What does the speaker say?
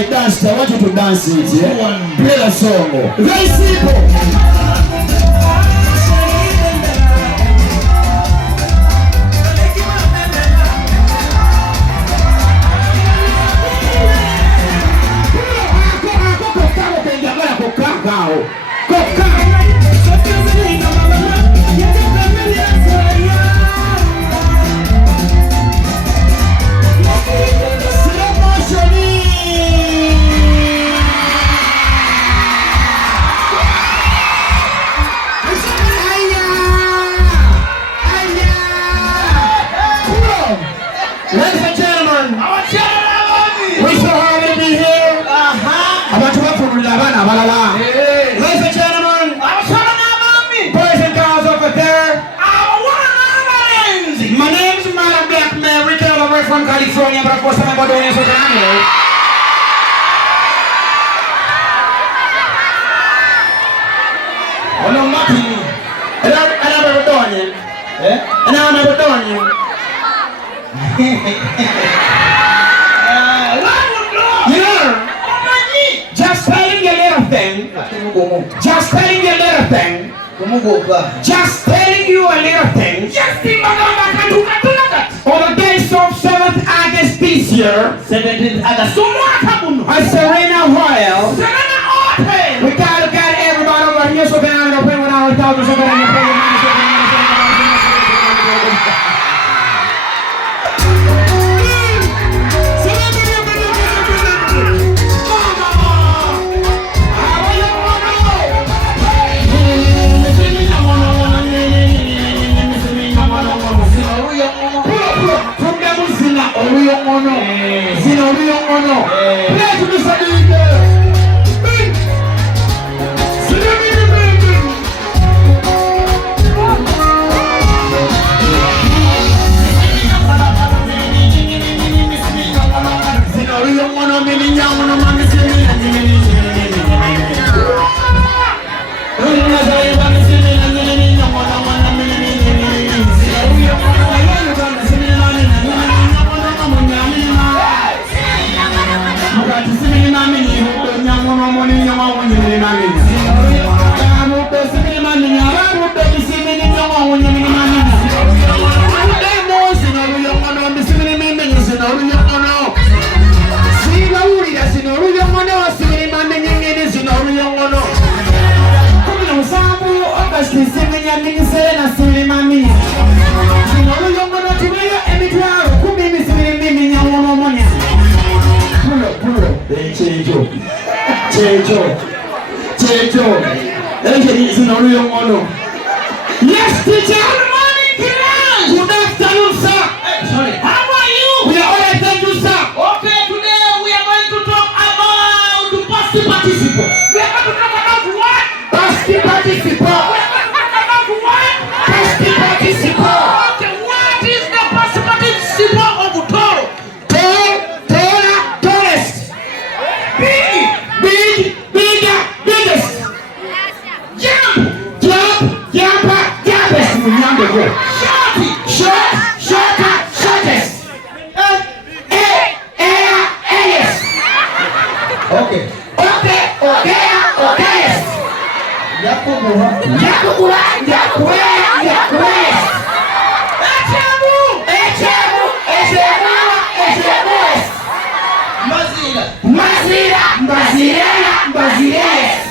might dance. I want you to dance it. Yeah? Play the song. Very simple. Ladies and gentlemen, we're so happy to be here. Ladies and gentlemen, boys and girls over there, my name is Madam Black Mary, all the way from California, but of course I'm about to do this. Oh no, Martin, I never done it. And I never done it. Just telling you a little thing. Just telling you a little thing. Just telling you a little thing. On the days of 7th August this year, 17th August, at Serena Royal, we gotta get everybody over here so they can open with our thousands of Yes, teacher. Good afternoon, sir. Sorry. How are you? We are all right, thank you, sir. Okay, today we are going to talk about the past participle. We are going to talk about what? Past participle. We are going to talk about what? Past participle. Okay, what is the past participle of Toro? Tallest. Big, bigger, biggest. Jump, jumpest. Shorter, shortest. Airest. Okay. Mazira.